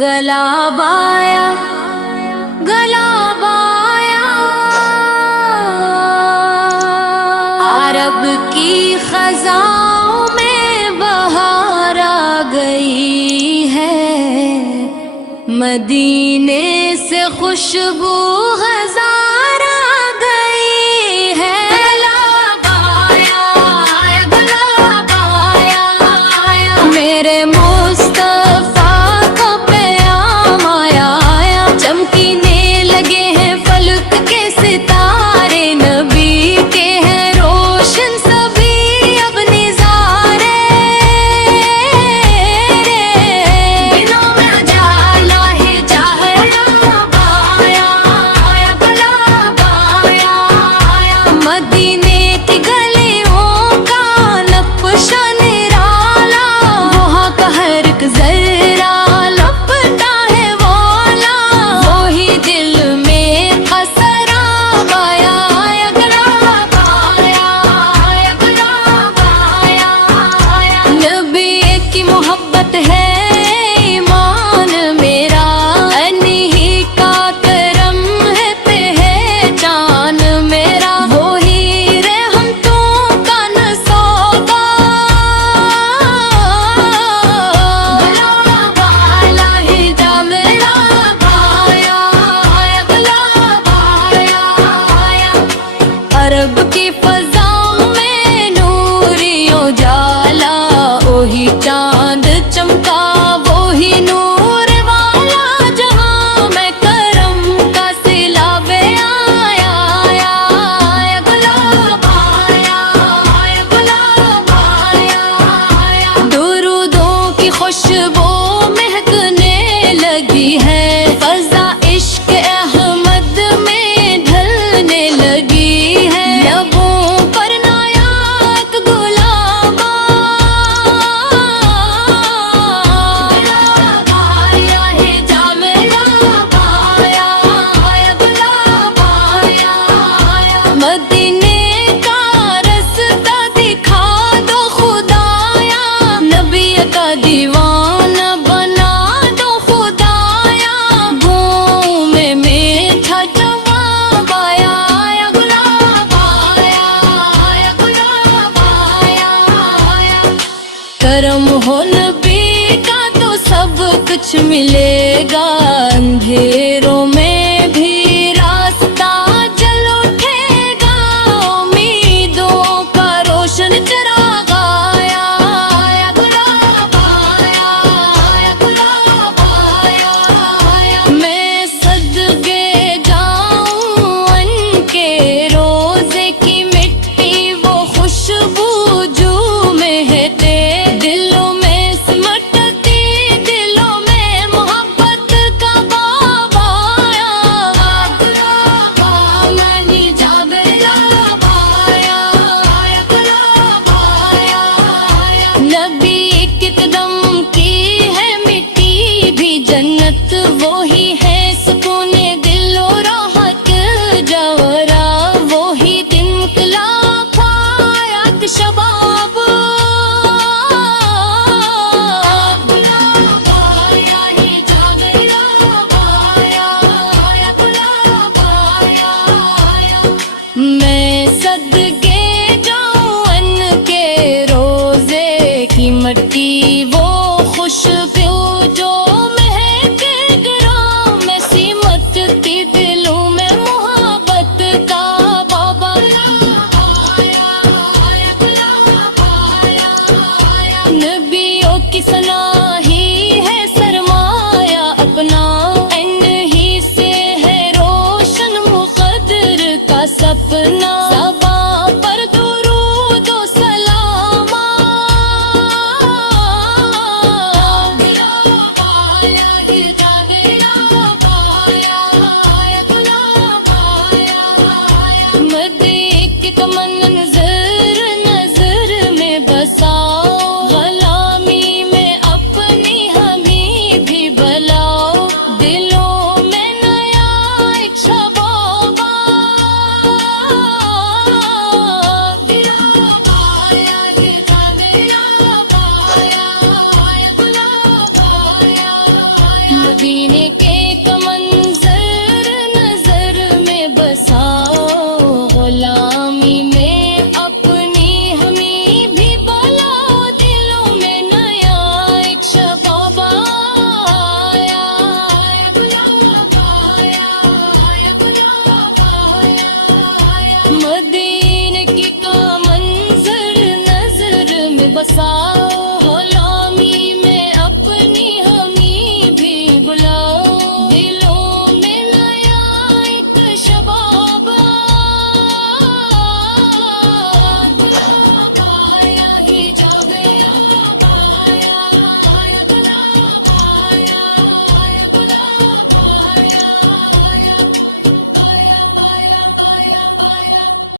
گلا بایا گلا بایا عرب کی خزاں میں بہار آ گئی ہے، مدینے سے خوشبو ہزار آ گئی ہے۔ گلا بایا گلا بایا میرے مصطفیٰ کا پیام آیا، چمکنے لگے ہیں فلک کے ستارے، نبی کے ہیں روشن سبھی اب نظارے، دنوں میں اجالا ہے گلا بایا گلا بایا، مدینے کی گلیوں کا نقشہ نرالا، وہاں کا ہر ایک ذرہ لپٹا ہے والا، وہی دل میں قصرا بایا گلا بایا گلا بایا، نبی کی محبت ہے ایمان میرا، انہی کا کرم ہے پہچان میرا، وہی رحمتوں کا نسوگا، گلا بالا ہجا میرا بایا گلا بایا، عرب کی فضاؤں میں نوری اجالا، وہی چاند چمکا وہی نور والا، جہاں میں کرم کا سیلاب آیا گلا بایا گلا بایا، درودوں کی خوشبو مہکنے لگی ہے، فضا عشق احمد میں ڈھلنے لگی ہے، لبوں پر نایات گلاباں، گلا بایا ہجا میرا بایا گلا بایا، مدینے کا رستہ دکھا دو خدایا، نبی کا دیوانہ بنا دو خدایا، گھومے میٹھا جواب آیا گلا بایا گلا بایا، کرم ہو نبی کا تو سب کچھ ملے گا، اندھیروں میں بھی راستہ جل اٹھے گا، امیدوں کا روشن چراغ آیا گلا بایا گلا بایا، میں صدقے جاؤں ان کے روزے کی مٹی، وہ خوشبو جو مہتے دلوں میں سمٹتی، دلوں میں محبت کا باب آیا مدینے کے کا منظر نظر میں بساؤ، غلامی میں اپنی ہمیں بھی بلاؤ، دلوں میں نیا ایک شباب آیا، آیا گلاب آیا، آیا گلاب آیا، مدینے کی کا منظر نظر میں بساؤ،